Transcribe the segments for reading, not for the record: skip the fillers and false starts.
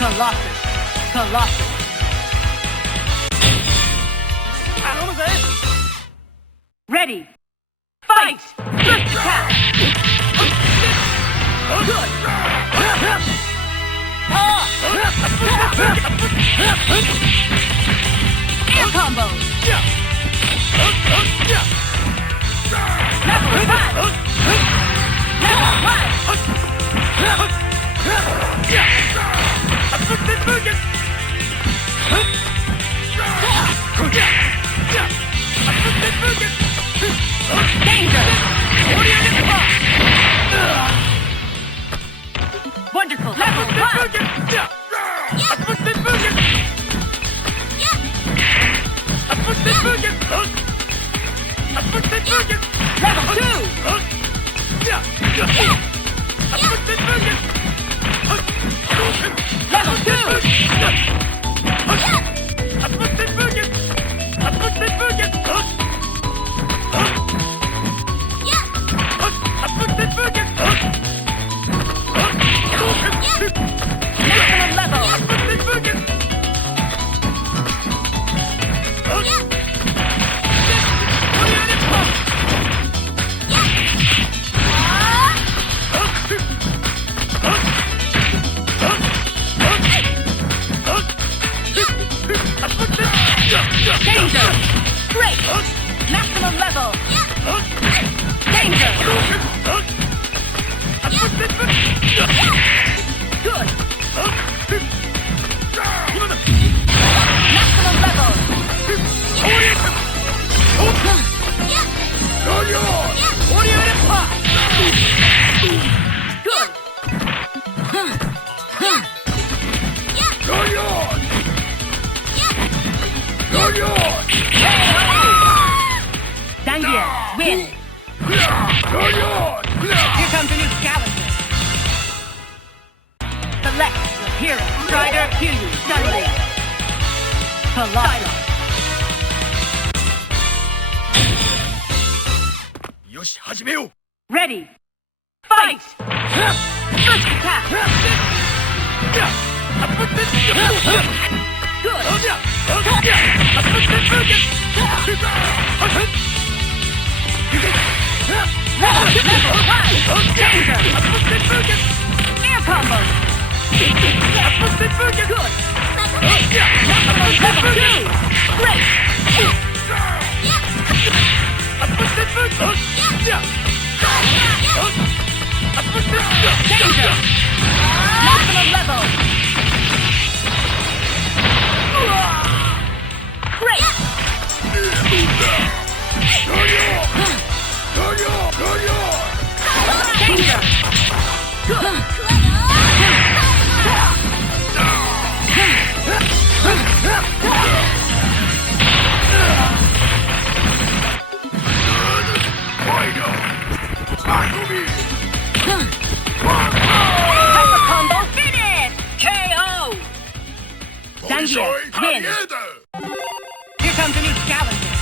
Colossus. Colossus. Ready. Fight! First attack! Good! Air combo! Level 5! Level 1! Danger! Wonderful! Level 1! Level 2! Level 2! Maximum level! Danger! Great! Maximum level! Danger! Good! Maximum level! Good! Dangia, win! Here comes a new challenger. Select your hero. Strider, Kiryu, Dudley. Colossus. よし、始めよう。 Ready. Fight! First attack! Good! Level 1! Danger! Air combo! Good! Level 2! Great! Danger! Maximum level! Great! Danger! Good! Hyper combo finish! KO! Dangia, win! Here comes a new challenger.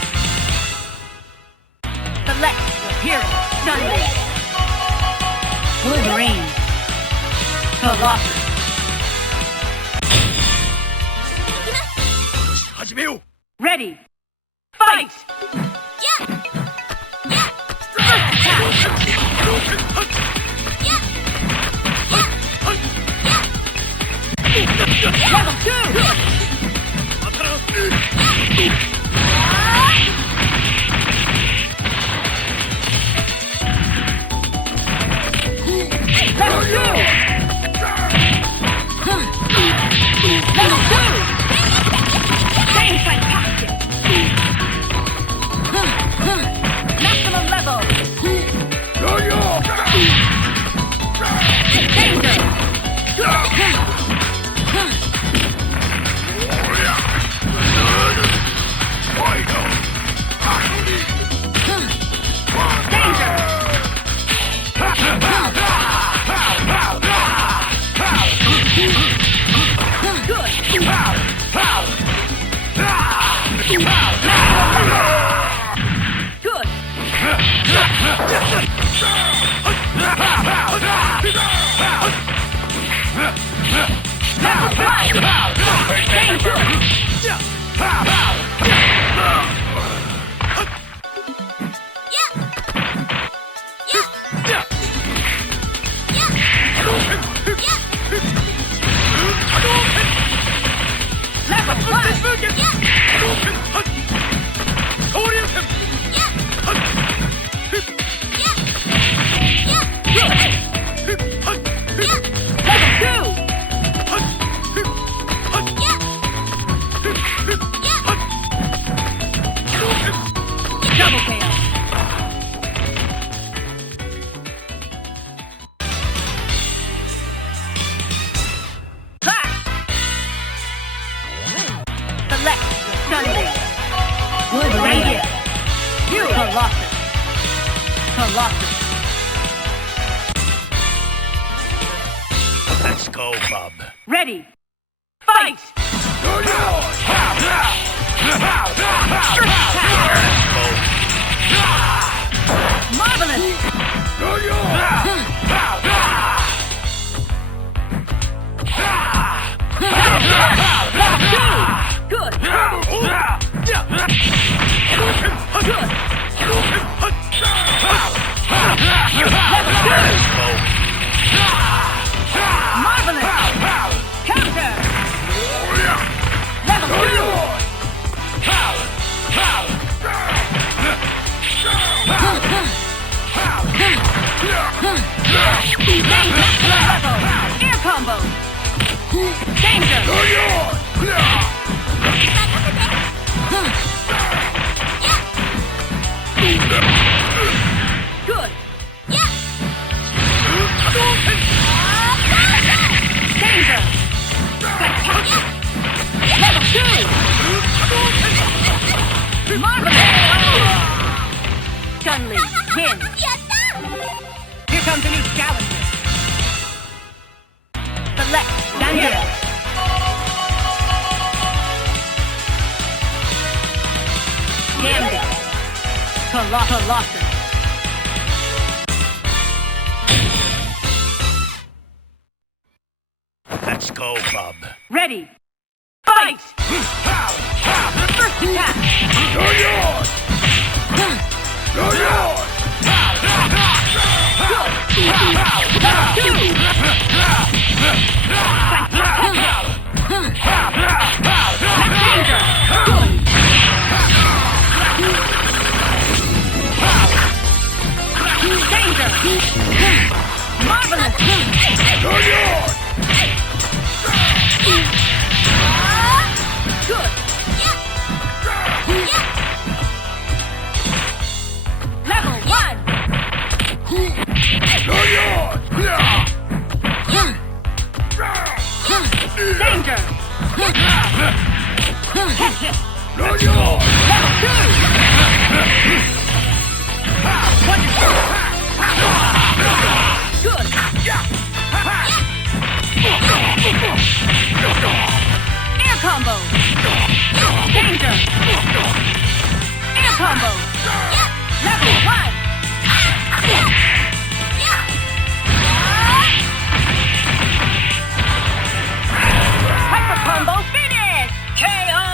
Select your hero. Dudley. Wolverine. Colossus. よし、始めよう。 Ready. Fight! First attack! Level 2! Level 2! Level 2! Stay fantastic! Let's go, bub. Ready. Fight! Marvelous! Good! Marvelous! Counter! Level 2! Level! Air combo! Danger! Good! Danger! Level 2! Marvelous! Chun-Li, win! Here comes a new challenger. Select Daniel. Gambit. Colossus. Let's go, bub. Ready. Fight! First attack. You're yours! You're yours! Danger! Marvelous! You're yours! Good! Level 1! You're yours! Danger! You're yours! Level 2! Wonderful! Good! Air combo! Danger! Air combo! Level 1! Hyper combo finish! KO!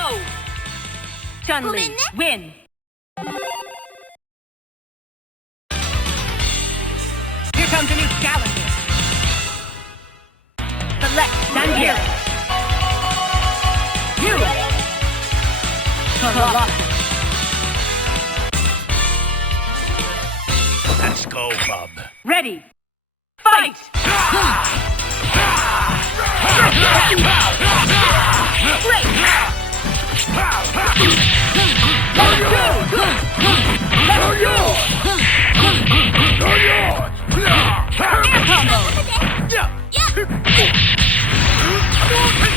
Chun-Li, win! Here comes a new challenger. Select Daniel. You! Colossus. Let's go, bub. Ready. Fight! Great! Level 2! Level 2! Air combo!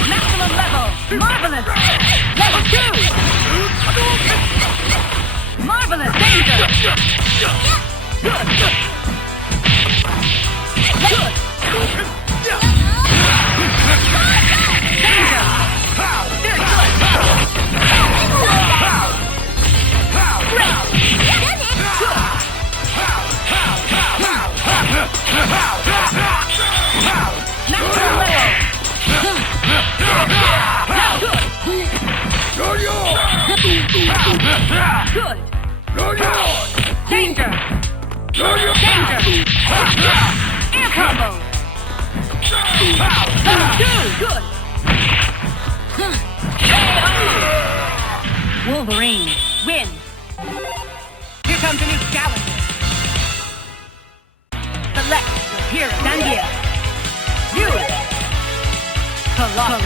Maximum level! Marvelous! Level 2! Marvelous! Danger! Good! Good! Danger! Very good! Great! Good! Maximum level! Good! Danger! Danger! Air combo! Good! Wolverine, win! Here comes a new challenger. Select your hero, Daniel. You! Colossus.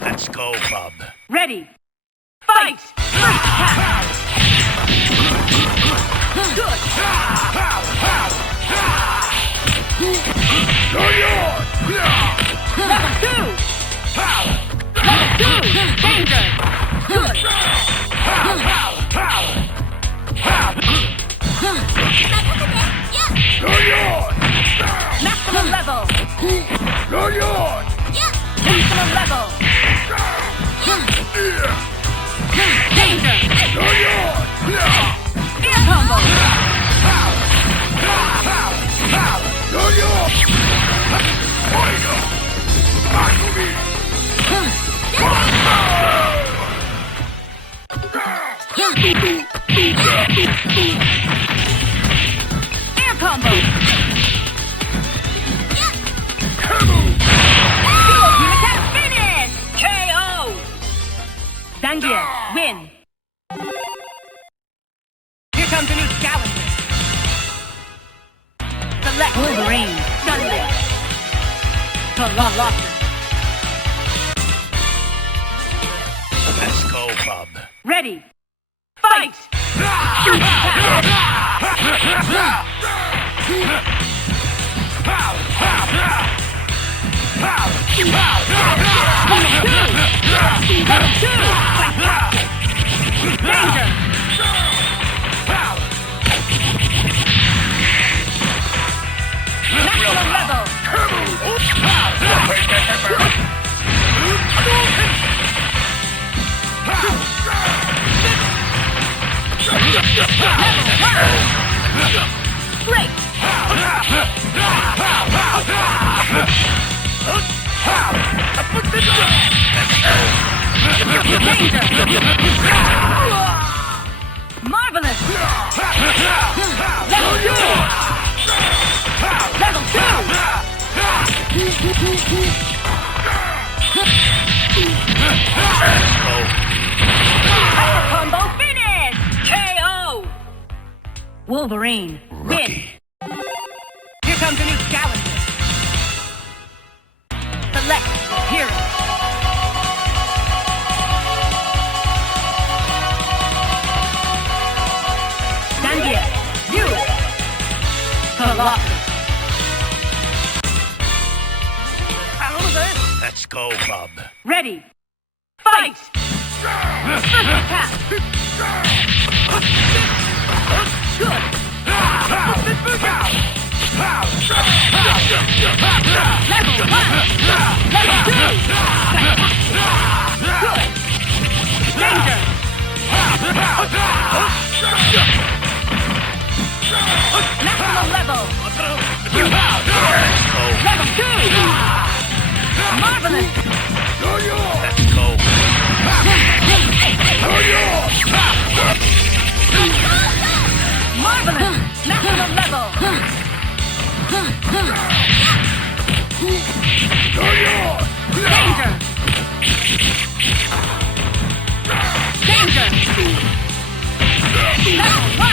Let's go, bub. Ready. Fight! First attack! Good! You're yours! Level 2! Level 2! Danger! Good! Air combo. Dual attack finish. KO. Dangia, win. Here comes a new challenger. Select Wolverine, Sunday. Lost. Let's go, Bob. Ready. Fight! Danger! Maximum level! Great! Marvelous! Level 2! Level 2! Power combo finish! KO! Wolverine, win! Here comes a new challenger. Select hero. Dangia, you! Colossus. Let's go, Bob. Ready. Fight! First attack. Good. Level 1. Level 2. Good. Danger. Maximum level. Level 2. Marvelous. Let's go. Marvelous. Maximum level. Danger. Danger. Level 1.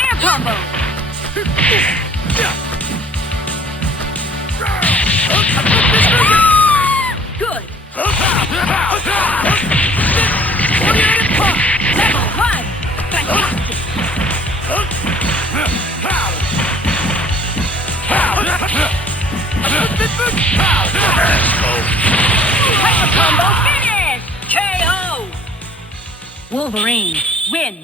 Air combo. Good. Level 1. Fantastic. Hyper combo finish. KO. Wolverine, win.